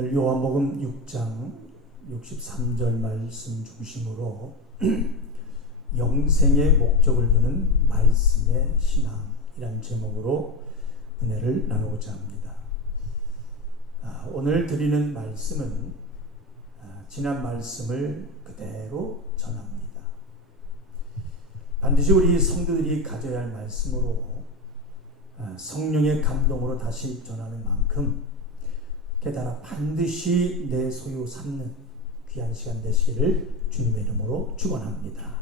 오늘 요한복음 6장 63절 말씀 중심으로 영생의 목적을 두는 말씀의 신앙이라는 제목으로 은혜를 나누고자 합니다. 오늘 드리는 말씀은 지난 말씀을 그대로 전합니다. 반드시 우리 성도들이 가져야 할 말씀으로 성령의 감동으로 다시 전하는 만큼 깨달아 반드시 내 소유 삼는 귀한 시간 되시기를 주님의 이름으로 축원합니다.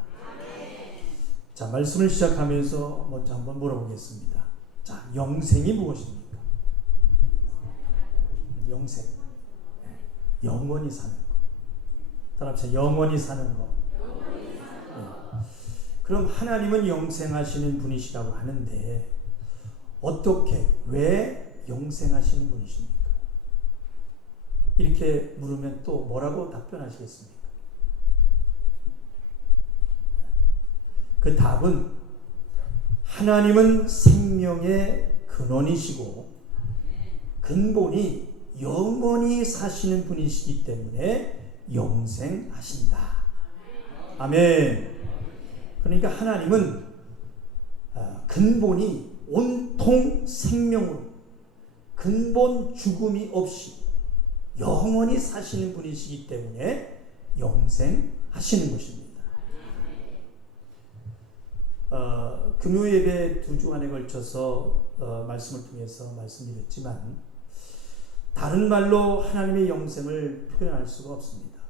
자, 말씀을 시작하면서 먼저 한번 물어보겠습니다. 자, 영생이 무엇입니까? 영생, 영원히 사는 거. 따라합시다. 영원히 사는 거. 그럼 하나님은 영생하시는 분이시라고 하는데 어떻게, 왜 영생하시는 분이십니까? 이렇게 물으면 또 뭐라고 답변하시겠습니까? 그 답은 하나님은 생명의 근원이시고 근본이 영원히 사시는 분이시기 때문에 영생하신다. 아멘. 그러니까 하나님은 근본이 온통 생명으로 근본 죽음이 없이 영원히 사시는 분이시기 때문에 영생하시는 것입니다. 금요예배 2주간에 걸쳐서 말씀을 통해서 말씀드렸지만 다른 말로 하나님의 영생을 표현할 수가 없습니다.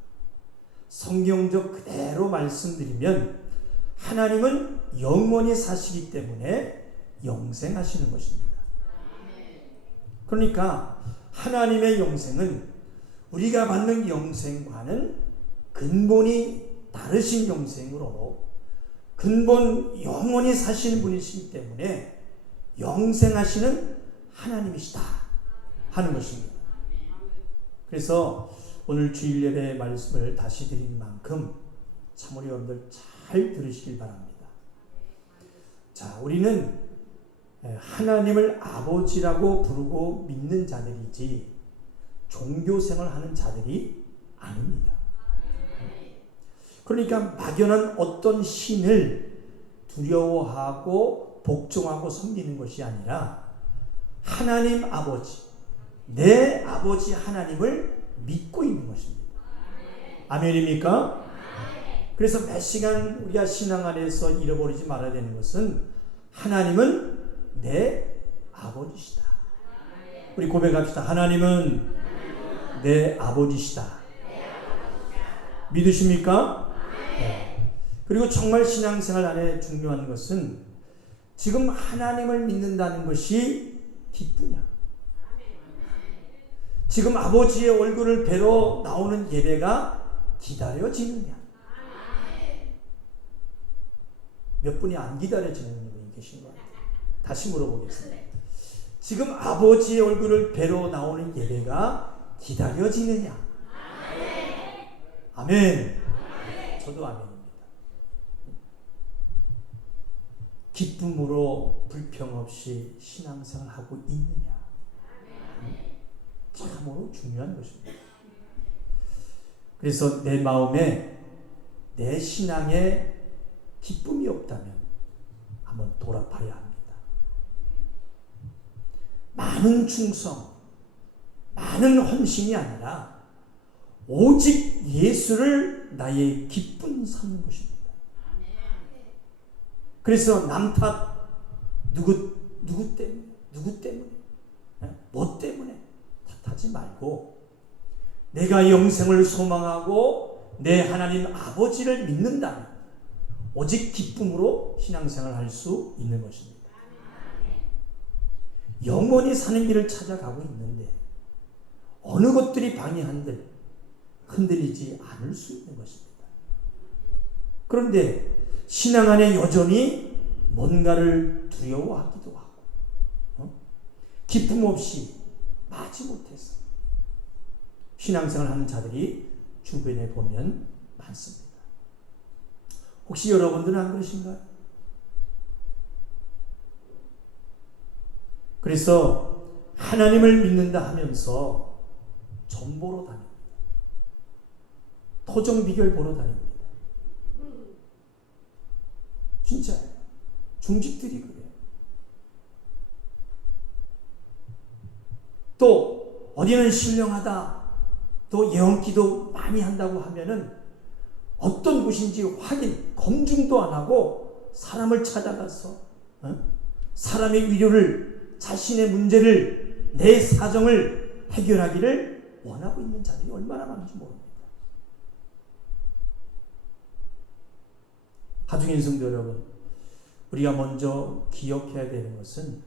성경적 그대로 말씀드리면 하나님은 영원히 사시기 때문에 영생하시는 것입니다. 그러니까 하나님의 영생은 우리가 받는 영생과는 근본이 다르신 영생으로 근본 영원히 사시는 분이시기 때문에 영생하시는 하나님이시다 하는 것입니다. 그래서 오늘 주일 예배 말씀을 다시 드린 만큼 참으로 여러분들 잘 들으시길 바랍니다. 자, 우리는 하나님을 아버지라고 부르고 믿는 자들이지 종교생활 하는 자들이 아닙니다. 그러니까 막연한 어떤 신을 두려워하고 복종하고 섬기는 것이 아니라 하나님 아버지, 내 아버지 하나님을 믿고 있는 것입니다. 아멘입니까? 그래서 몇 시간 우리가 신앙 안에서 잃어버리지 말아야 되는 것은 하나님은 내 아버지시다. 우리 고백합시다. 하나님은 내 아버지시다. 믿으십니까? 네. 그리고 정말 신앙생활 안에 중요한 것은 지금 하나님을 믿는다는 것이 기쁘냐? 지금 아버지의 얼굴을 뵈러 나오는 예배가 기다려지느냐? 몇 분이 안 기다려지는 분이 계신 것 같아요. 다시 물어보겠습니다. 지금 아버지의 얼굴을 뵈러 나오는 예배가 기다려지느냐? 아멘. 저도 아멘입니다. 기쁨으로 불평 없이 신앙생활 하고 있느냐? 참으로 중요한 것입니다. 그래서 내 마음에 내 신앙에 기쁨이 없다면 한번 돌아봐야 합니다. 많은 충성, 많은 헌신이 아니라 오직 예수를 나의 기쁨 삼는 것입니다. 그래서 남 탓, 누구 때문에, 뭐 때문에 탓하지 말고 내가 영생을 소망하고 내 하나님 아버지를 믿는다면 오직 기쁨으로 신앙생활을 할 수 있는 것입니다. 영원히 사는 길을 찾아가고 있는데 어느 것들이 방해한들 흔들리지 않을 수 있는 것입니다. 그런데 신앙 안에 여전히 뭔가를 두려워하기도 하고 기쁨 없이 마지 못해서 신앙생활을 하는 자들이 주변에 보면 많습니다. 혹시 여러분들은 안 그러신가요? 그래서 하나님을 믿는다 하면서 점 보러 다닙니다. 토종 비결 보러 다닙니다. 진짜예요. 중직들이 그래요. 또 어디는 신령하다, 또 예언기도 많이 한다고 하면은 어떤 곳인지 확인, 검증도 안 하고 사람을 찾아가서 사람의 위로를, 자신의 문제를, 내 사정을 해결하기를 원하고 있는 자들이 얼마나 많은지 모릅니다. 하중인 성도 여러분, 우리가 먼저 기억해야 되는 것은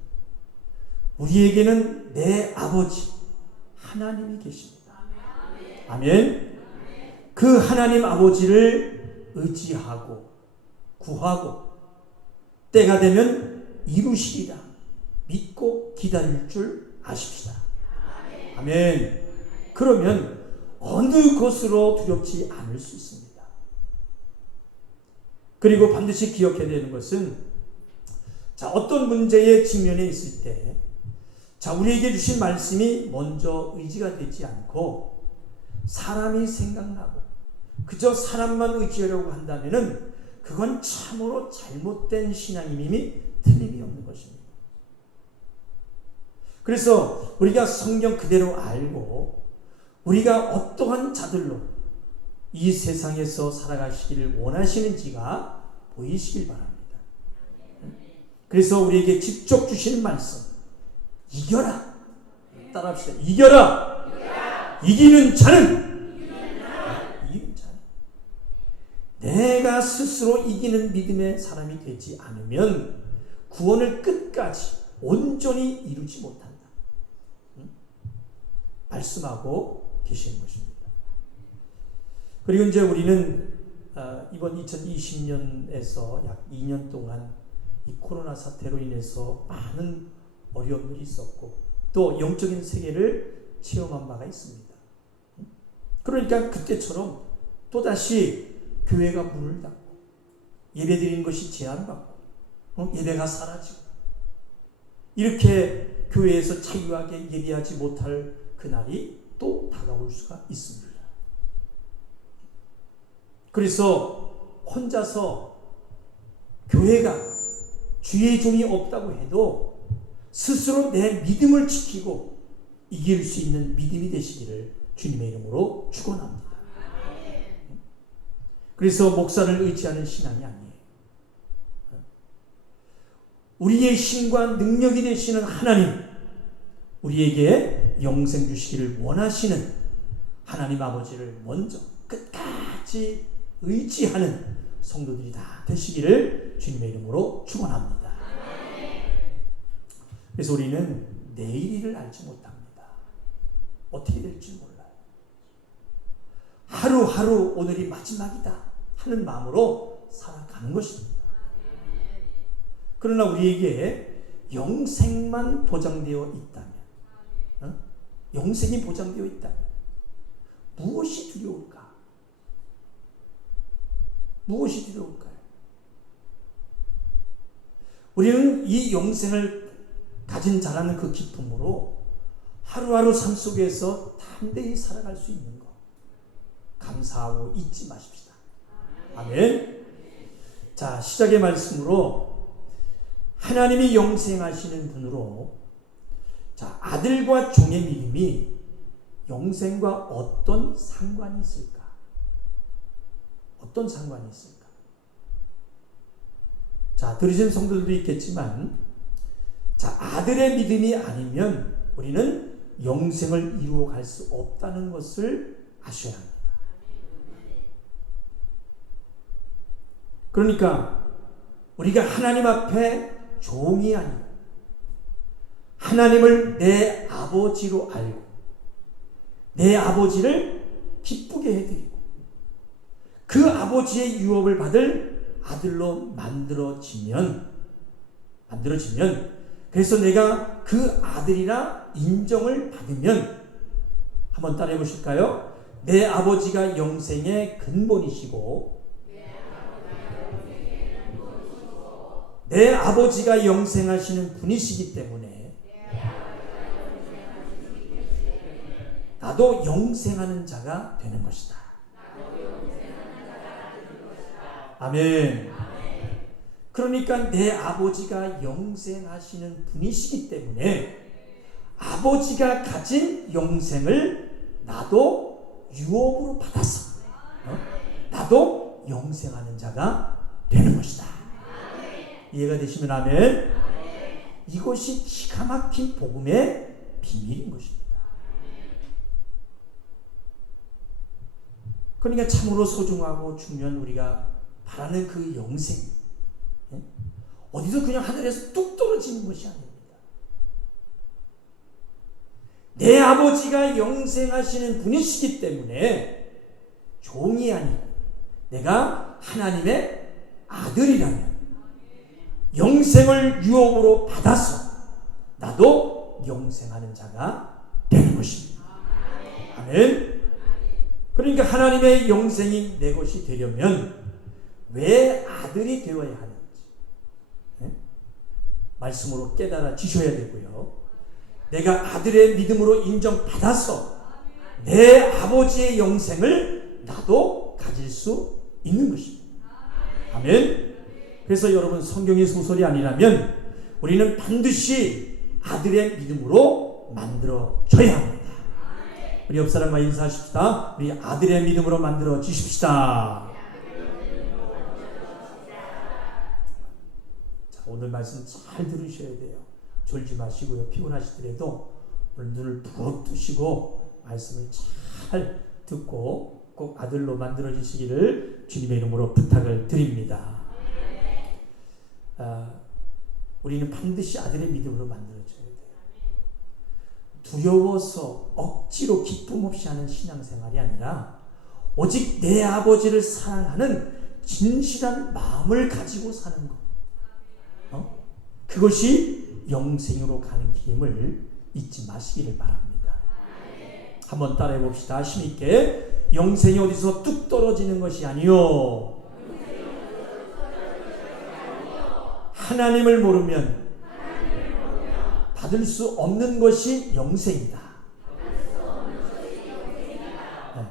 우리에게는 내 아버지 하나님이 계십니다. 아멘. 그 하나님 아버지를 의지하고 구하고 때가 되면 이루시리라 믿고 기다릴 줄 아십시다. 아멘. 그러면 어느 것으로 두렵지 않을 수 있습니다. 그리고 반드시 기억해야 되는 것은, 자, 어떤 문제에 직면해 있을 때, 자, 우리에게 주신 말씀이 먼저 의지가 되지 않고 사람이 생각나고 그저 사람만 의지하려고 한다면은 그건 참으로 잘못된 신앙임이 틀림이 없는 것입니다. 그래서 우리가 성경 그대로 알고 우리가 어떠한 자들로 이 세상에서 살아가시기를 원하시는지가 보이시길 바랍니다. 그래서 우리에게 직접 주시는 말씀, 이겨라. 따라합시다. 이겨라. 이기는 자는 내가 스스로 이기는 믿음의 사람이 되지 않으면 구원을 끝까지 온전히 이루지 못한다. 말씀하고 계시는 것입니다. 그리고 이제 우리는 이번 2020년에서 약 2년 동안 이 코로나 사태로 인해서 많은 어려움이 있었고 또 영적인 세계를 체험한 바가 있습니다. 그러니까 그때처럼 또다시 교회가 문을 닫고 예배드리는 것이 제한받고 예배가 사라지고 이렇게 교회에서 자유하게 예배하지 못할 그날이 또 다가올 수가 있습니다. 그래서 혼자서 교회가 주의 종이 없다고 해도 스스로 내 믿음을 지키고 이길 수 있는 믿음이 되시기를 주님의 이름으로 축원합니다. 그래서 목사를 의지하는 신앙이 아니에요. 우리의 힘과 능력이 되시는 하나님, 우리에게 영생 주시기를 원하시는 하나님 아버지를 먼저 끝까지 의지하는 성도들이 다 되시기를 주님의 이름으로 축원합니다. 그래서 우리는 내일을 알지 못합니다. 어떻게 될지 몰라요. 하루하루 오늘이 마지막이다 하는 마음으로 살아가는 것입니다. 그러나 우리에게 영생만 보장되어 있다면, 영생이 보장되어 있다면 무엇이 두려울까? 무엇이 두려울까요? 우리는 이 영생을 가진 자라는 그 기쁨으로 하루하루 삶 속에서 담대히 살아갈 수 있는 것 감사하고 잊지 마십시다. 아멘. 자, 시작의 말씀으로 하나님이 영생하시는 분으로, 자, 아들과 종의 믿음이 영생과 어떤 상관이 있을까? 어떤 상관이 있을까? 자, 들으신 성도들도 있겠지만, 자, 아들의 믿음이 아니면 우리는 영생을 이루어 갈 수 없다는 것을 아셔야 합니다. 그러니까 우리가 하나님 앞에 종이 아니고 하나님을 내 아버지로 알고 내 아버지를 기쁘게 해드리고 그 아버지의 유업을 받을 아들로 만들어지면 그래서 내가 그 아들이라 인정을 받으면, 한번 따라해 보실까요? 내 아버지가 영생의 근본이시고 내 아버지가 영생하시는 분이시기 때문에 나도 영생하는 자가 되는 것이다. 아멘. 그러니까 내 아버지가 영생하시는 분이시기 때문에 아버지가 가진 영생을 나도 유업으로 받아서 나도 영생하는 자가 되는 것이다. 이해가 되시면 아멘. 이것이 기가 막힌 복음의 비밀인 것입니다. 그러니까 참으로 소중하고 중요한 우리가 바라는 그 영생, 어디서 그냥 하늘에서 뚝 떨어지는 것이 아닙니다. 내 아버지가 영생하시는 분이시기 때문에 종이 아니고 내가 하나님의 아들이라면 영생을 유업으로 받아서 나도 영생하는 자가 되는 것입니다. 아멘. 그러니까 하나님의 영생이 내 것이 되려면 왜 아들이 되어야 하는지 말씀으로 깨달아 주셔야 되고요. 내가 아들의 믿음으로 인정받아서 내 아버지의 영생을 나도 가질 수 있는 것입니다. 아멘. 그래서 여러분, 성경의 소설이 아니라면 우리는 반드시 아들의 믿음으로 만들어져야 합니다. 우리 옆 사람과 인사하십시다. 우리 아들의 믿음으로 만들어 주십시다. 자, 오늘 말씀 잘 들으셔야 돼요. 졸지 마시고요. 피곤하시더라도 오늘 눈을 부릅 뜨시고 말씀을 잘 듣고 꼭 아들로 만들어 주시기를 주님의 이름으로 부탁을 드립니다. 우리는 반드시 아들의 믿음으로 만들어져야 돼요. 두려워서 억지로 기쁨 없이 하는 신앙생활이 아니라 오직 내 아버지를 사랑하는 진실한 마음을 가지고 사는 것, 그것이 영생으로 가는 길임을 잊지 마시기를 바랍니다. 한번 따라해 봅시다. 힘있게. 영생이 어디서 뚝 떨어지는 것이 아니요 하나님을 모르면 받을 수 없는 것이 영생이다. 네.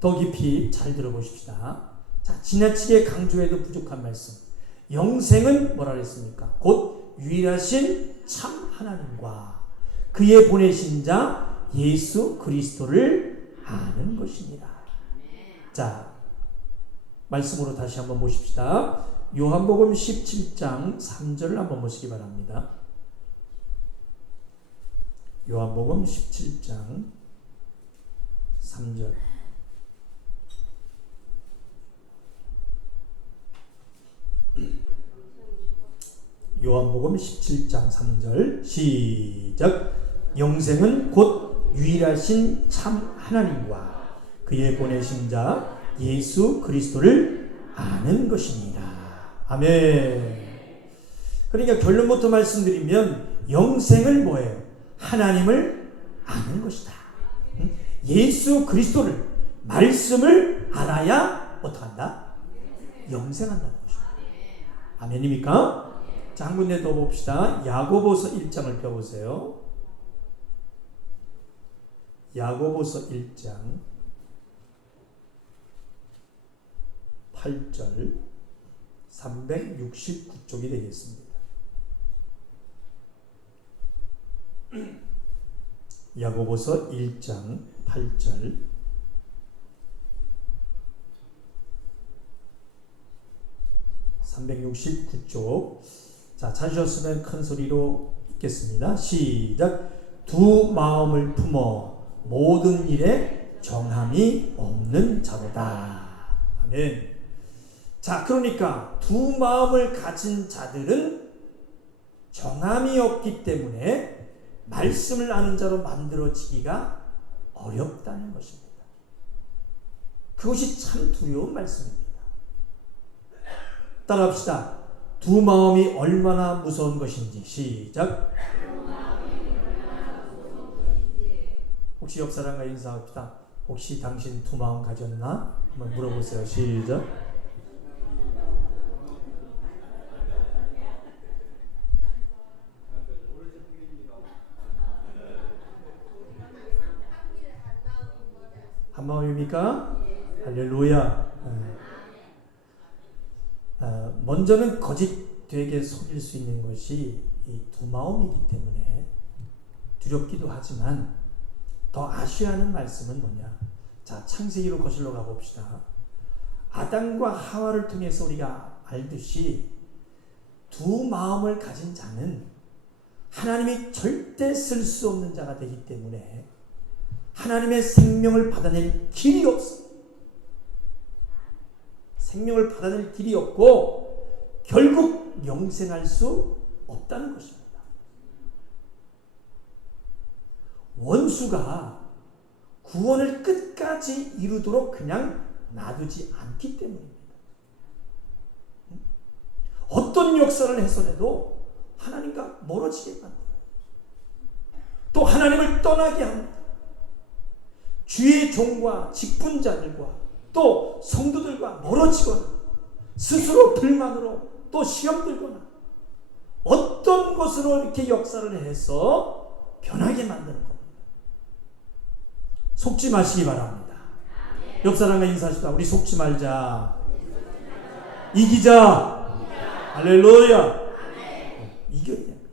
더 깊이 잘 들어보십시다. 자, 지나치게 강조해도 부족한 말씀. 영생은 뭐라 그랬습니까? 곧 유일하신 참 하나님과 그의 보내신 자 예수 그리스도를 아는 것입니다. 자, 말씀으로 다시 한번 보십시다. 요한복음 17장 3절을 한번 보시기 바랍니다. 요한복음 17장 3절. 요한복음 17장 3절 시작. 영생은 곧 유일하신 참 하나님과 그의 보내신 자 예수 그리스도를 아는 것입니다. 아멘. 그러니까 결론부터 말씀드리면 영생을 뭐예요? 하나님을 아는 것이다. 예수 그리스도를, 말씀을 알아야 어떡한다? 영생한다는 것입니다. 아멘입니까? 자, 한 군데 더 봅시다. 야고보서 1장을 펴보세요. 야고보서 1장 8절 369쪽이 되겠습니다. 야고보서 1장 8절 369쪽. 자, 찾으셨으면 큰 소리로 읽겠습니다. 시작. 두 마음을 품어 모든 일에 정함이 없는 자로다. 아멘. 자, 그러니까 두 마음을 가진 자들은 정함이 없기 때문에 말씀을 아는 자로 만들어지기가 어렵다는 것입니다. 그것이 참 두려운 말씀입니다. 따라합시다. 두 마음이 얼마나 무서운 것인지. 시작. 혹시 옆 사람과 인사합시다. 혹시 당신 두 마음 가졌나? 한번 물어보세요. 시작. 마음입니까? 할렐루야. 먼저는 거짓되게 속일 수 있는 것이 이 두 마음이기 때문에 두렵기도 하지만 더 아셔야 하는 말씀은 뭐냐? 자, 창세기로 거슬러 가봅시다. 아담과 하와를 통해서 우리가 알듯이 두 마음을 가진 자는 하나님이 절대 쓸 수 없는 자가 되기 때문에 하나님의 생명을 받아낼 길이 없어. 생명을 받아낼 길이 없고 결국 영생할 수 없다는 것입니다. 원수가 구원을 끝까지 이루도록 그냥 놔두지 않기 때문입니다. 어떤 역사를 해서라도 하나님과 멀어지게 만들어요. 또 하나님을 떠나게 합니다. 주의 종과 직분자들과 또 성도들과 멀어지거나 스스로 불만으로 또 시험 들거나 어떤 것으로 이렇게 역사를 해서 변하게 만드는 겁니다. 속지 마시기 바랍니다. 옆 사람과 인사하시다. 우리 속지 말자. 이기자. 할렐루야. 이겨야 됩니다.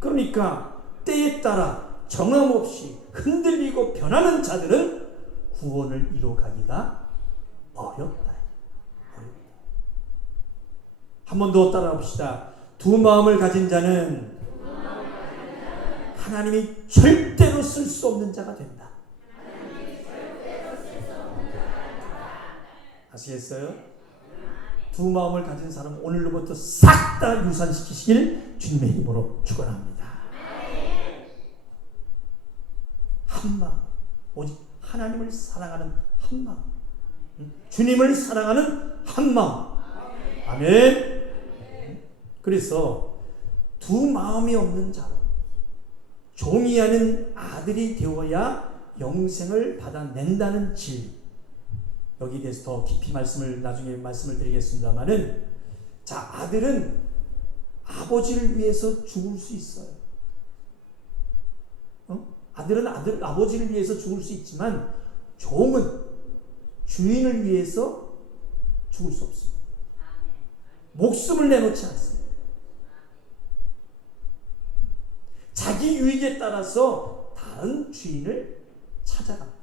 그러니까 때에 따라 정함없이 흔들리고 변하는 자들은 구원을 이뤄가기가 어렵다. 한 번 더 따라 봅시다. 두 마음을 가진 자는 하나님이 절대로 쓸 수 없는 자가 된다. 아시겠어요? 두 마음을 가진 사람은 오늘로부터 싹 다 유산시키시길 주님의 힘으로 축원합니다. 한 마음, 오직 하나님을 사랑하는 한 마음, 주님을 사랑하는 한 마음. 아멘. 그래서 두 마음이 없는 자로 종이 아닌 아들이 되어야 영생을 받아낸다는 진리. 여기에 대해서 더 깊이 나중에 말씀을 드리겠습니다만은, 자, 아들은 아버지를 위해서 죽을 수 있어요. 아들은 아버지를 위해서 죽을 수 있지만 종은 주인을 위해서 죽을 수 없습니다. 목숨을 내놓지 않습니다. 자기 유익에 따라서 다른 주인을 찾아갑니다.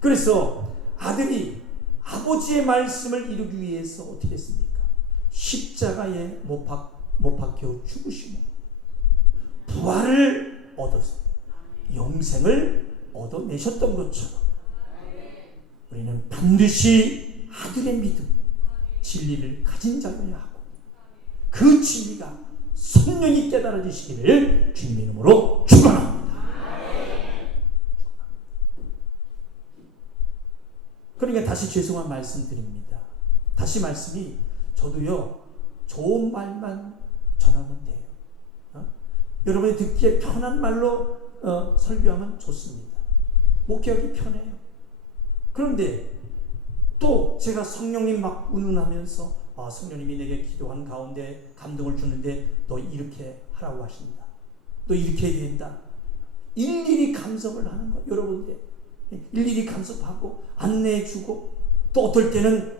그래서 아들이 아버지의 말씀을 이루기 위해서 어떻게 했습니까? 십자가에 못 박혀 죽으시고 부활을 얻어서 영생을 얻어내셨던 것처럼 우리는 반드시 아들의 믿음, 진리를 가진 자여야 하고 그 진리가 선명히 깨달아지시기를 주님의 이름으로 축원합니다. 그러니까 다시 죄송한 말씀 드립니다. 다시 말씀이 저도요 좋은 말만 전하면 돼요. 여러분이 듣기에 편한 말로 설교하면 좋습니다. 목회하기 편해요. 그런데 또 제가 성령님 막 운운하면서 성령님이 내게 기도한 가운데 감동을 주는데 너 이렇게 하라고 하신다. 너 이렇게 해야 된다. 일일이 감성을 하는 거예요. 여러분들 일일이 감석하고 안내해주고 또 어떨 때는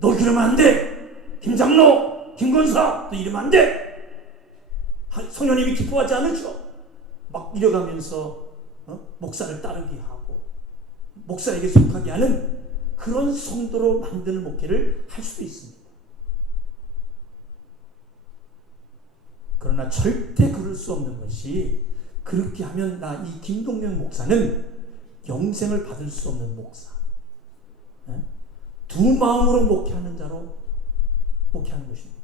너 그러면 안 돼. 김장로, 김건사 너 이러면 안 돼. 성령님이 기뻐하지 않으죠. 막 이래가면서 목사를 따르게 하고 목사에게 속하게 하는 그런 성도로 만드는 목회를 할 수도 있습니다. 그러나 절대 그럴 수 없는 것이 그렇게 하면 나 이 김동명 목사는 영생을 받을 수 없는 목사. 두 마음으로 목회하는 자로 목회하는 것입니다.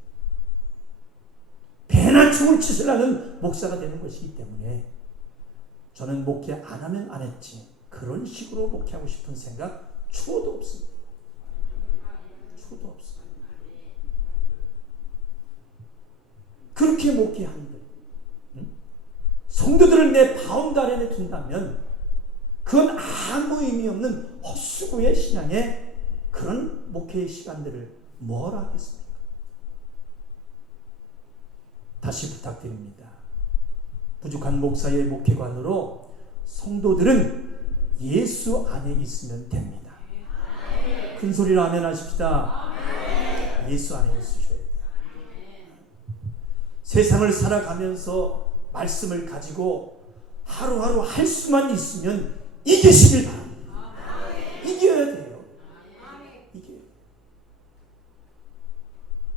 배나 춤을 치으라는 목사가 되는 것이기 때문에 저는 목회 안 하면 안 했지 그런 식으로 목회하고 싶은 생각 추호도 없습니다. 추호도 없어요. 그렇게 목회하는데 성도들을 내 바운드 안에 둔다면 그건 아무 의미 없는 헛수고의 신앙의 그런 목회의 시간들을 뭘 하겠습니까? 다시 부탁드립니다. 부족한 목사의 목회관으로 성도들은 예수 안에 있으면 됩니다. 큰 소리로 아멘 하십시다. 예수 안에 있으셔야 돼요. 세상을 살아가면서 말씀을 가지고 하루하루 할 수만 있으면 이기시길 바랍니다. 이겨야 돼요. 이겨야 돼요.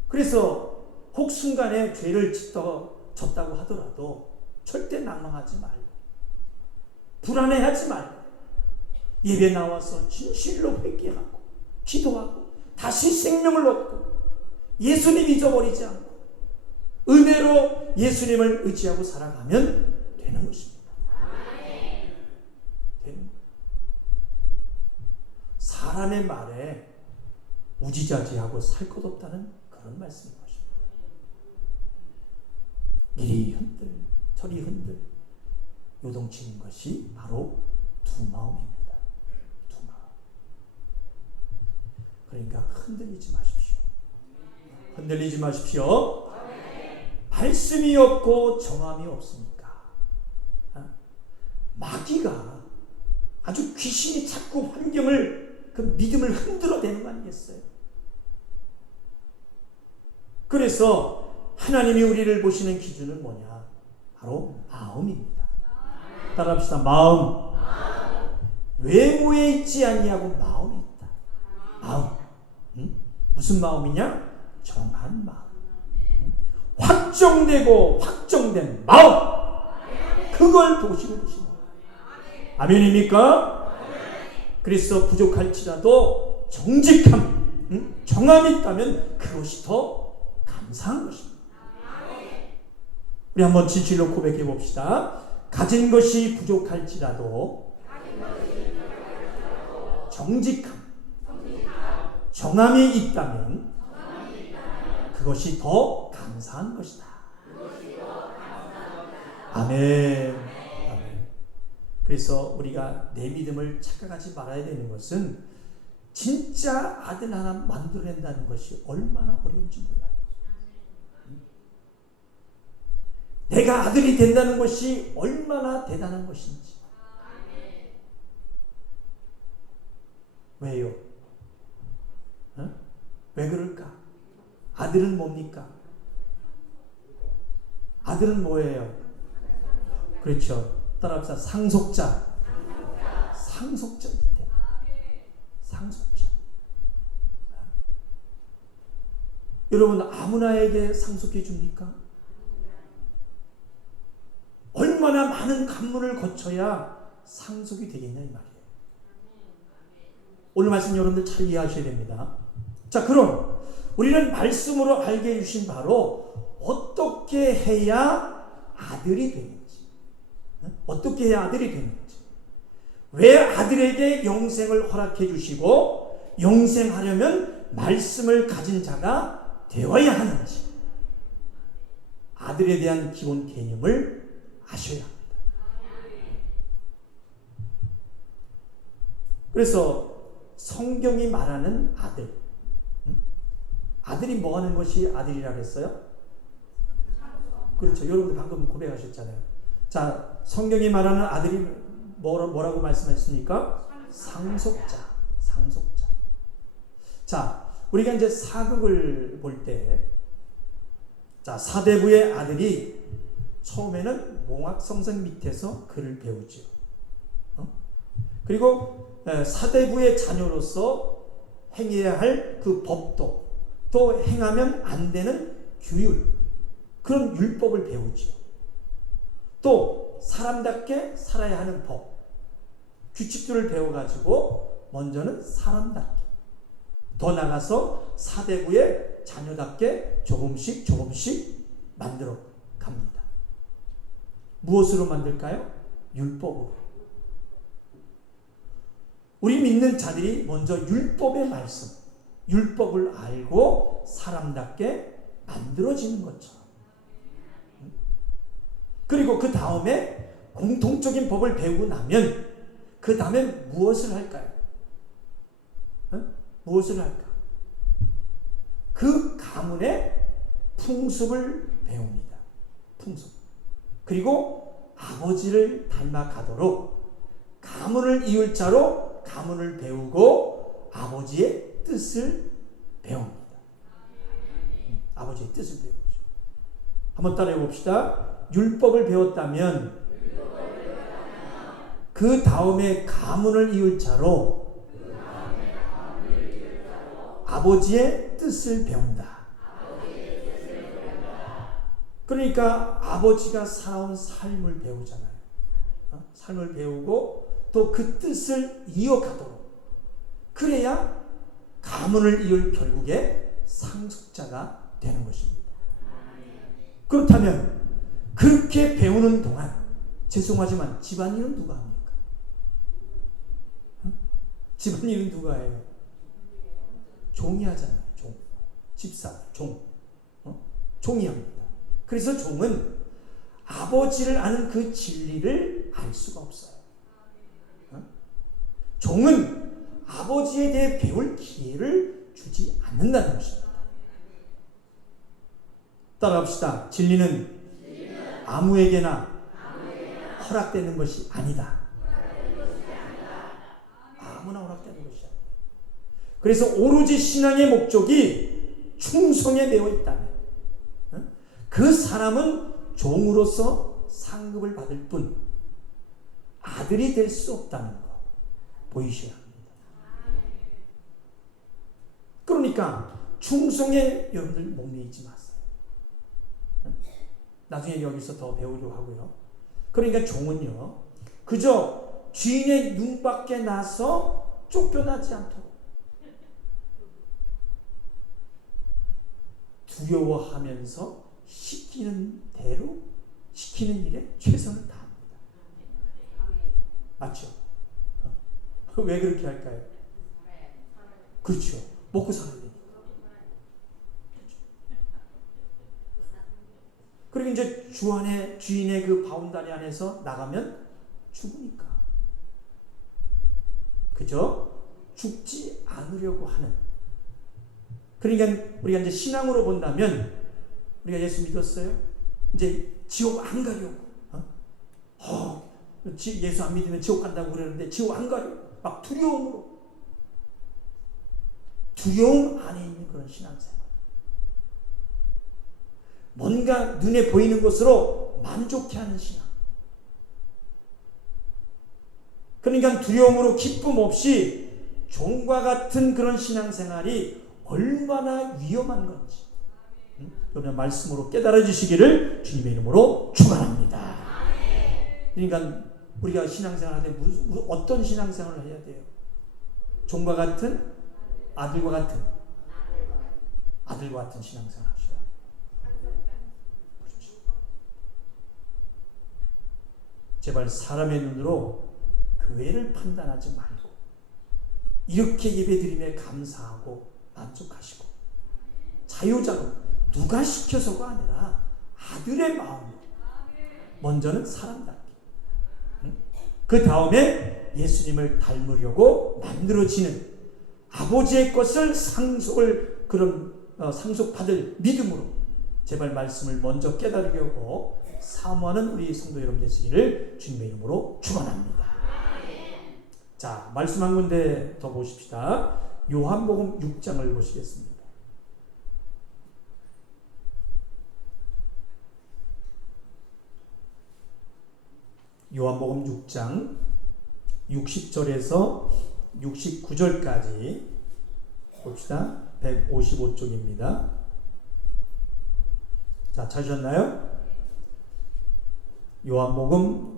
그래서 혹 순간에 죄를 졌다고 하더라도 절대 낭망하지 말고 불안해하지 말고 예배 나와서 진실로 회개하고 기도하고 다시 생명을 얻고 예수님 잊어버리지 않고 은혜로 예수님을 의지하고 살아가면 되는 것입니다. 되는 거예요. 사람의 말에 우지자지하고 살 것 없다는 그런 말씀인 것입니다. 이리 흔들 저리 흔들 요동치는 것이 바로 두 마음입니다. 두 마음. 그러니까 흔들리지 마십시오. 흔들리지 마십시오. 말씀이 없고 정함이 없으니까 마귀가 아주 귀신이 자꾸 환경을 그 믿음을 흔들어대는 거 아니겠어요? 그래서 하나님이 우리를 보시는 기준은 뭐냐? 바로 마음입니다. 따라합시다. 마음. 외모에 있지 아니하고 마음에 있다. 마음. 무슨 마음이냐? 정한 마음. 확정되고 확정된 마음. 그걸 보시고 계십니다. 아멘입니까? 그래서 부족할지라도 정직함, 정함이 있다면 그것이 더 감사한 것입니다. 우리 한번 진실로 고백해 봅시다. 가진 것이 부족할지라도 정직함, 정함이 있다면 그것이 더 감사한 것이다. 아멘. 아멘. 그래서 우리가 내 믿음을 착각하지 말아야 되는 것은 진짜 아들 하나 만들어낸다는 것이 얼마나 어려운지 몰라요. 내가 아들이 된다는 것이 얼마나 대단한 것인지. 왜요? 왜 그럴까? 아들은 뭡니까? 아들은 뭐예요? 그렇죠. 따라합시다. 상속자. 상속자이기 때문에. 상속자. 여러분 아무나에게 상속해 줍니까? 얼마나 많은 관문을 거쳐야 상속이 되겠냐 이 말이에요. 오늘 말씀 여러분들 잘 이해하셔야 됩니다. 자, 그럼 우리는 말씀으로 알게 해주신 바로 어떻게 해야 아들이 되는지, 어떻게 해야 아들이 되는지, 왜 아들에게 영생을 허락해 주시고 영생하려면 말씀을 가진 자가 되어야 하는지, 아들에 대한 기본 개념을 아셔야 합니다. 그래서 성경이 말하는 아들, 아들이 뭐 하는 것이 아들이라 그랬어요? 그렇죠. 여러분들 방금 고백하셨잖아요. 자, 성경이 말하는 아들이 뭐라고 말씀했습니까? 상속자. 상속자. 자, 우리가 이제 사극을 볼 때, 자, 사대부의 아들이 처음에는 몽학성전 밑에서 글을 배우죠. 그리고 사대부의 자녀로서 행해야 할 그 법도, 또 행하면 안 되는 규율, 그런 율법을 배우죠. 또 사람답게 살아야 하는 법, 규칙들을 배워가지고 먼저는 사람답게, 더 나가서 사대부의 자녀답게 조금씩 만들어 갑니다. 무엇으로 만들까요? 율법으로. 우리 믿는 자들이 먼저 율법의 말씀, 율법을 알고 사람답게 만들어지는 것처럼. 그리고 그 다음에 공통적인 법을 배우고 나면 그 다음에 무엇을 할까요? 무엇을 할까? 그 가문의 풍습을 배웁니다. 풍습. 그리고 아버지를 닮아가도록 가문을 이을 자로 가문을 배우고 아버지의 뜻을 배웁니다. 아버지의 뜻을 배우죠. 한번 따라해 봅시다. 율법을 배웠다면 그 다음에 가문을 이을 자로 아버지의 뜻을 배운다. 그러니까 아버지가 살아온 삶을 배우잖아요. 삶을 배우고 또 그 뜻을 이어가도록, 그래야 가문을 이을 결국에 상속자가 되는 것입니다. 그렇다면 그렇게 배우는 동안, 죄송하지만 집안일은 누가 합니까? 집안일은 누가 해요? 종이 하잖아요. 종. 집사, 종. 종이 합니다. 그래서 종은 아버지를 아는 그 진리를 알 수가 없어요. 종은 아버지에 대해 배울 기회를 주지 않는다는 것입니다. 따라합시다. 진리는 아무에게나 허락되는 것이 아니다. 아무나 허락되는 것이 아니다. 그래서 오로지 신앙의 목적이 충성에 되어 있다면 그 사람은 종으로서 상급을 받을 뿐 아들이 될 수 없다는 거 보이셔야 합니다. 그러니까 충성에 여러분들 목매이지 마세요. 나중에 여기서 더 배우려고 하고요. 그러니까 종은요, 그저 주인의 눈 밖에 나서 쫓겨나지 않도록 두려워하면서 시키는 대로 시키는 일에 최선을 다합니다. 맞죠? 왜 그렇게 할까요? 그렇죠. 먹고 살아야 되니까. 그리고 이제 주인의 그 바운다리 안에서 나가면 죽으니까. 그죠? 죽지 않으려고 하는. 그러니까 우리가 이제 신앙으로 본다면, 우리가 예수 믿었어요? 이제 지옥 안 가려고. 예수 안 믿으면 지옥 간다고 그러는데 지옥 안 가려고. 막 두려움으로. 두려움 안에 있는 그런 신앙생활. 뭔가 눈에 보이는 것으로 만족해하는 신앙. 그러니까 두려움으로 기쁨 없이 종과 같은 그런 신앙생활이 얼마나 위험한 건지 여러분 말씀으로 깨달아 주시기를 주님의 이름으로 축원합니다. 그러니까 우리가 신앙생활 할 때 어떤 신앙생활을 해야 돼요? 종과 같은, 아들과 같은 신앙생활 하셔야 돼요. 그렇죠. 제발 사람의 눈으로 교회를 판단하지 말고 이렇게 예배드림에 감사하고 만족하시고 자유자로 누가 시켜서가 아니라 아들의 마음으로 먼저는 사람답게 그 다음에 예수님을 닮으려고 만들어지는 아버지의 것을 상속받을 믿음으로 제발 말씀을 먼저 깨달으려고 사모하는 우리 성도 여러분 되시기를 주님의 이름으로 축원합니다. 자, 말씀 한 군데 더 보십시다. 요한복음 6장을 보시겠습니다. 요한복음 6장 60절에서 69절까지 봅시다. 155쪽입니다. 자, 찾으셨나요? 요한복음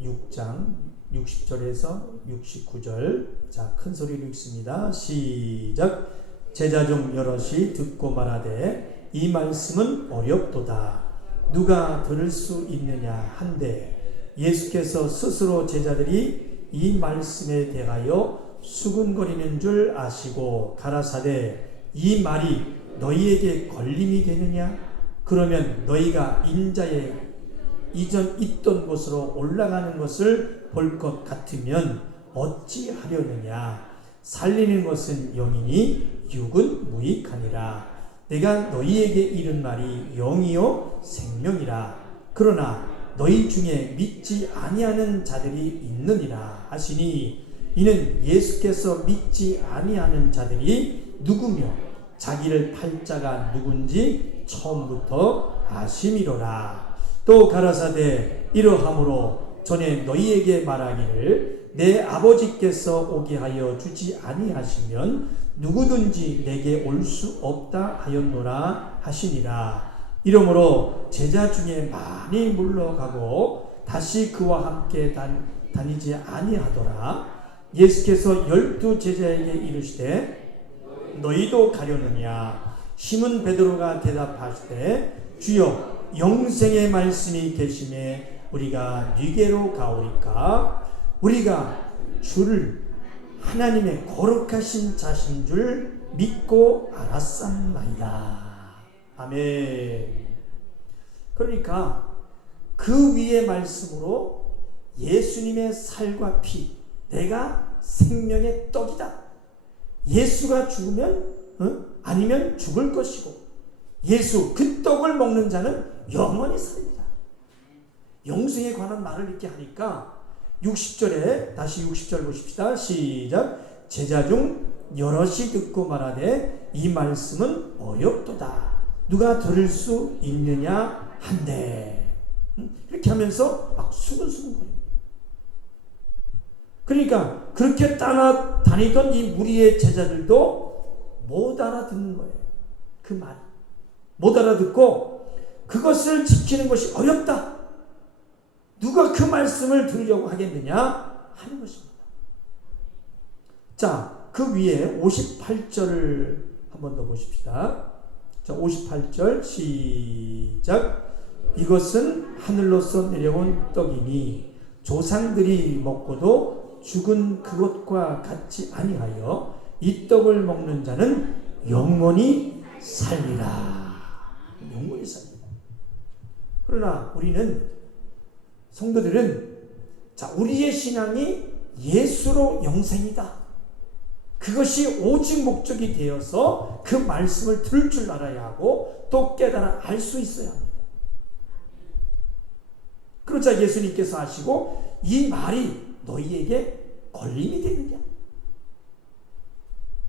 6장 60절에서 69절. 자, 큰 소리로 읽습니다. 시작. 제자 중 여럿이 듣고 말하되 이 말씀은 어렵도다. 누가 들을 수 있느냐 한데 예수께서 스스로 제자들이 이 말씀에 대하여 수군거리는 줄 아시고 가라사대 이 말이 너희에게 걸림이 되느냐? 그러면 너희가 인자의 이전 있던 곳으로 올라가는 것을 볼 것 같으면 어찌 하려느냐? 살리는 것은 영이니 육은 무익하니라. 내가 너희에게 이른 말이 영이요 생명이라. 그러나 너희 중에 믿지 아니하는 자들이 있느니라 하시니 이는 예수께서 믿지 아니하는 자들이 누구며 자기를 팔 자가 누군지 처음부터 아심이로라. 또 가라사대 이러함으로 전에 너희에게 말하기를 내 아버지께서 오게 하여 주지 아니하시면 누구든지 내게 올 수 없다 하였노라 하시니라. 이러므로 제자 중에 많이 물러가고 다시 그와 함께 다니지 아니하더라. 예수께서 12 제자에게 이르시되 너희도 가려느냐. 시몬 베드로가 대답하시되 주여 영생의 말씀이 계심에 우리가 네게로 가오리까. 우리가 주를 하나님의 거룩하신 자신 줄 믿고 알았사나이다. 아멘. 그러니까 그 위의 말씀으로 예수님의 살과 피, 내가 생명의 떡이다. 예수가 죽으면 아니면 죽을 것이고 예수 그 떡을 먹는 자는 영원히 살리라. 영생에 관한 말을 이렇게 하니까 60절에 다시 60절 보십시다. 시작. 제자 중 여럿이 듣고 말하되 이 말씀은 어렵도다. 누가 들을 수 있느냐 한데. 이렇게 하면서 막 수근수근거립니다. 그러니까 그렇게 따라다니던 이 무리의 제자들도 못 알아듣는 거예요. 그 말 못 알아듣고 그것을 지키는 것이 어렵다. 누가 그 말씀을 들으려고 하겠느냐 하는 것입니다. 자, 그 위에 58절을 한 번 더 보십시다. 자, 58절 시작. 이것은 하늘로서 내려온 떡이니 조상들이 먹고도 죽은 그것과 같지 아니하여 이 떡을 먹는 자는 영원히 살리라. 영원히 살리라. 그러나 우리는 성도들은 자, 우리의 신앙이 예수로 영생이다. 그것이 오직 목적이 되어서 그 말씀을 들을 줄 알아야 하고 또 깨달아 알 수 있어야 합니다. 그러자 예수님께서 하시고 이 말이 너희에게 걸림이 되느냐.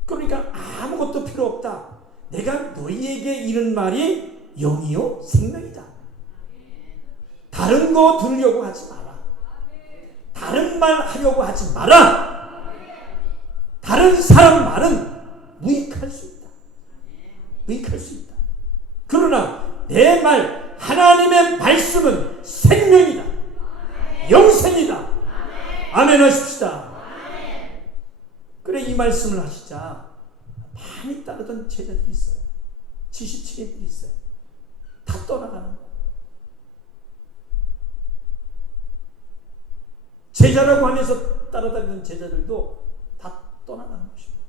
그러니까 아무것도 필요 없다. 내가 너희에게 이른 말이 영이요 생명이다. 다른 거 들으려고 하지 마라. 다른 말 하려고 하지 마라. 다른 사람 말은 무익할 수 있다. 무익할 수 있다. 그러나 내 말, 하나님의 말씀은 생명이다. 영생이다. 아멘 하십시다. 그래 이 말씀을 하시자 많이 따르던 제자들이 있어요. 77인들이 있어요. 다 떠나가는 거예요. 제자라고 하면서 따라다니는 제자들도 다 떠나가는 것입니다.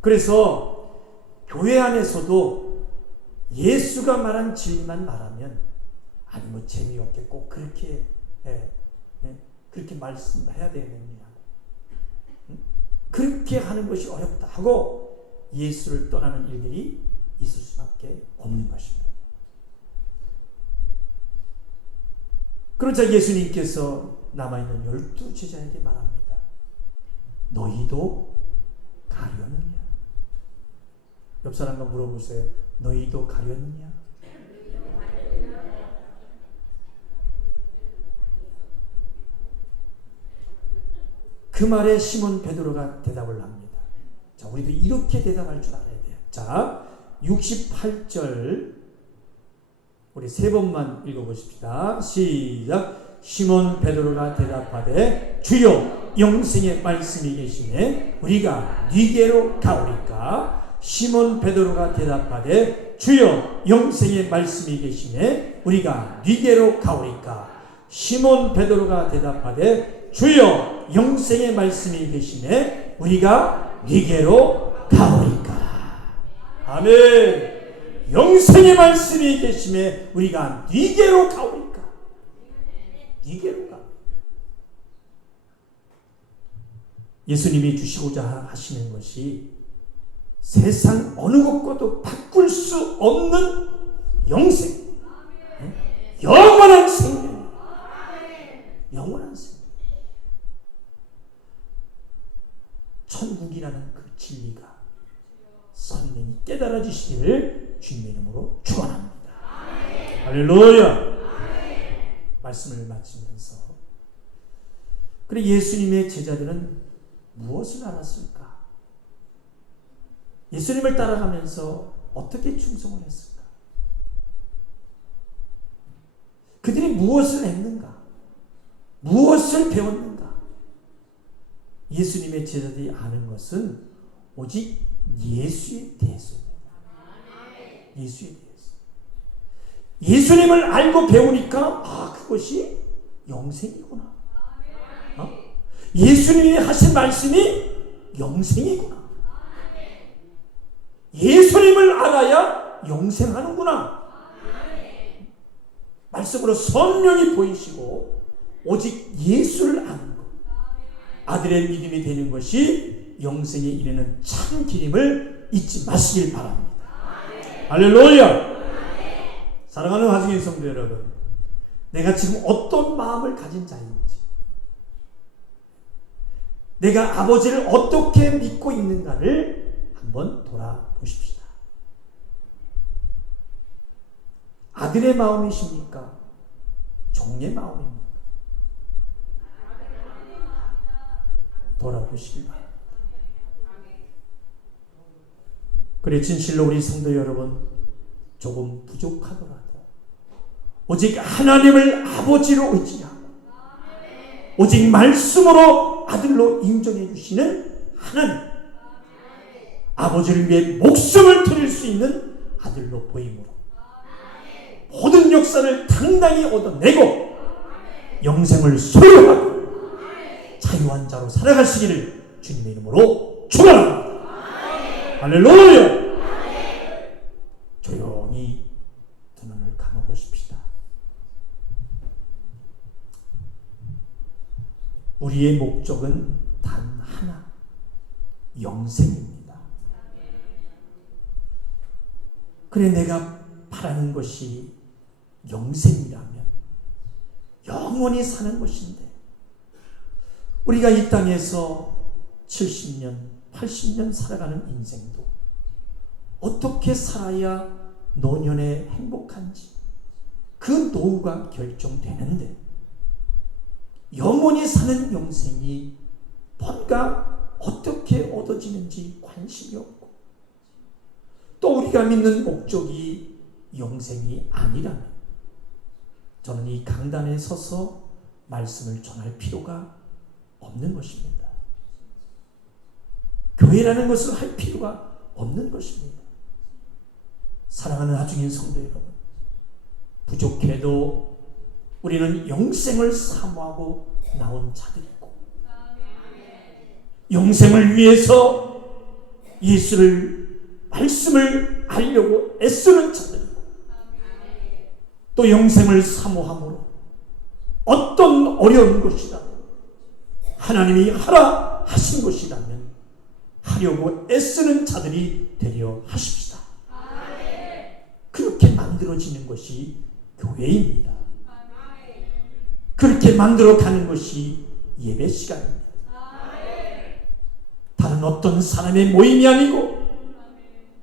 그래서 교회 안에서도 예수가 말한 진리만 말하면 아니 뭐 재미없게 꼭 그렇게 그렇게 말씀해야 되느냐. 그렇게 하는 것이 어렵다 하고 예수를 떠나는 일들이 있을 수밖에 없는 것입니다. 그러자 예수님께서 남아있는 12 제자에게 말합니다. 너희도 가려느냐? 옆 사람과 물어보세요. 너희도 가려느냐? 그 말에 시몬 베드로가 대답을 합니다. 자, 우리도 이렇게 대답할 줄 알아야 돼요. 자, 68절 우리 세 번만 읽어보십시다. 시작. 시몬 베드로가 대답하되 주여 영생의 말씀이 계시네 우리가 네게로 가오리까. 시몬 베드로가 대답하되 주여 영생의 말씀이 계시네 우리가 네게로 가오리까. 시몬 베드로가 대답하되 주여 영생의 말씀이 계시네 우리가 네게로 가오리까. 아멘. 영생의 말씀이 계시네 우리가 네게로 가오리까. 네게로 가. 예수님이 주시고자 하시는 것이 세상 어느 것과도 바꿀 수 없는 영생. 영원한 생명. 영원한 생명. 천국이라는 그 진리가 선생님이 깨달아 주시기를 주님의 이름으로 축원합니다. 할렐루야. 말씀을 마치면서 그래 예수님의 제자들은 무엇을 알았을까? 예수님을 따라가면서 어떻게 충성을 했을까? 그들이 무엇을 했는가? 무엇을 배웠는가? 예수님의 제자들이 아는 것은 오직 예수에 대해서입니다. 예수에 대해서. 예수님을 알고 배우니까 그것이 영생이구나. 예수님이 하신 말씀이 영생이구나. 예수님을 알아야 영생하는구나. 말씀으로 성령이 보이시고 오직 예수를 아는 것, 아들의 믿음이 되는 것이 영생에 이르는 참 길임을 잊지 마시길 바랍니다. 할렐루야. 사랑하는 화중의 성도 여러분, 내가 지금 어떤 마음을 가진 자인지, 내가 아버지를 어떻게 믿고 있는가를 한번 돌아보십시다. 아들의 마음이십니까? 종의 마음입니까? 돌아보시기 바랍니다. 그래 진실로 우리 성도 여러분, 조금 부족하더라도 오직 하나님을 아버지로 의지하고 오직 말씀으로 아들로 인정해 주시는 하나님, 아버지를 위해 목숨을 드릴 수 있는 아들로 보임으로 모든 역사를 당당히 얻어내고 영생을 소유하고 자유한 자로 살아가시기를 주님의 이름으로 축원합니다. 할렐루야. 조용히 두 눈을 감아보십시다. 우리의 목적은 단 하나, 영생입니다. 그래 내가 바라는 것이 영생이라면 영원히 사는 것인데, 우리가 이 땅에서 70년, 80년 살아가는 인생도 어떻게 살아야 노년에 행복한지 그 노후가 결정되는데, 영원히 사는 영생이 뭔가 어떻게 얻어지는지 관심이 없고, 또 우리가 믿는 목적이 영생이 아니라면 저는 이 강단에 서서 말씀을 전할 필요가 없는 것입니다. 교회라는 것을 할 필요가 없는 것입니다. 사랑하는 하중인 성도 여러분, 부족해도 우리는 영생을 사모하고 나온 자들이고, 영생을 위해서 예수를 말씀을 알려고 애쓰는 자들이고, 또 영생을 사모함으로 어떤 어려운 것이라도 하나님이 하라 하신 것이라면 하려고 애쓰는 자들이 되려 하십시다. 그렇게 만들어지는 것이 교회입니다. 그렇게 만들어가는 것이 예배 시간입니다. 다른 어떤 사람의 모임이 아니고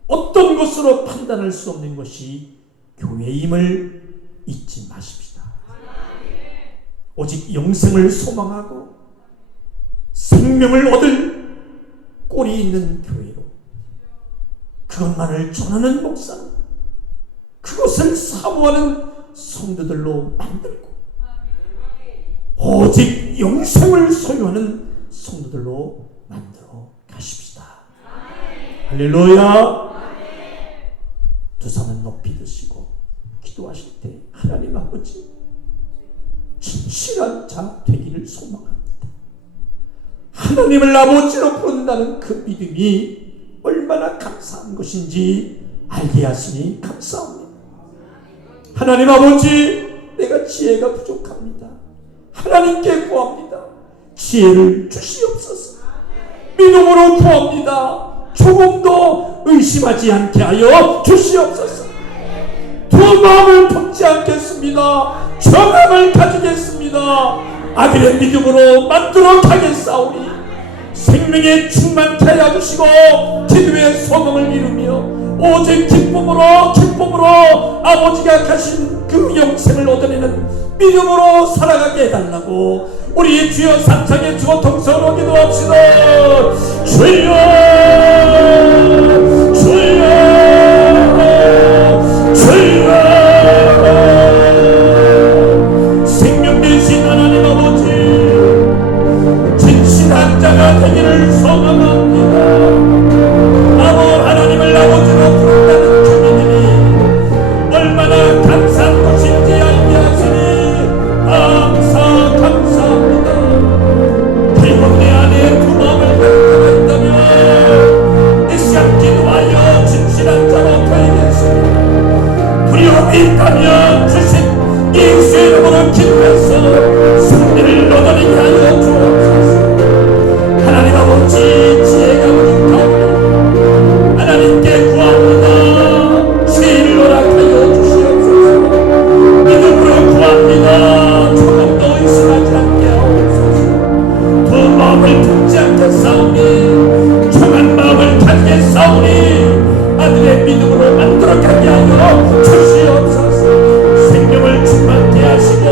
어떤 것으로 판단할 수 없는 것이 교회임을 잊지 마십시다. 오직 영생을 소망하고 생명을 얻을 꼴이 있는 교회로, 그것만을 전하는 목사로, 그것을 사모하는 성도들로 만들고 오직 영생을 소유하는 성도들로 만들어 가십시다. 할렐루야. 두 손은 높이 드시고 기도하실 때 하나님 아버지, 진실한 자 되기를 소망합니다. 하나님을 아버지로 부른다는 그 믿음이 얼마나 감사한 것인지 알게 하시니 감사합니다. 하나님 아버지, 내가 지혜가 부족합니다. 하나님께 구합니다. 지혜를 주시옵소서. 믿음으로 구합니다. 조금도 의심하지 않게 하여 주시옵소서. 두 마음을 품지 않겠습니다. 정함을 가지겠습니다. 아들의 믿음으로 만들어 가겠사오니 생명에 충만케 하여 주시고 기도의 소망을 이루며 오직 기쁨으로 아버지가 가신 그 영생을 얻어내는 믿음으로 살아가게 해달라고 우리 주여 삼창의 주어 통성으로 기도합시다. 주여 주여 주여 생명 되신 하나님 아버지 진실한 자가 되기를 소망합니다. 아버 하나님을 아버지로 부른다는 주님이 얼마나 감사한 것인지 알게 하시니 감사합니다. 그리고 내 안에 그 마음을 갖고 있다면 이 시간 기도하여 진실한 자로 되겠습니다. 두려움이 있다면 주신 예수의 이름으로 기도해서 승리를 얻어내게 하여 주옵소서. 하나님 아버지 지혜가 부족하오니 하나님께 구합니다. 지혜를 허락하여 주시옵소서. 믿음으로 구합니다. 조금도 의심하지 않게 하옵소서. 그 마음을 품지 않겠사오니 정한 마음을 가지겠사오니 아들의 믿음으로 만들어 가게 하여 주시옵소서. 생명을 충만케 하시고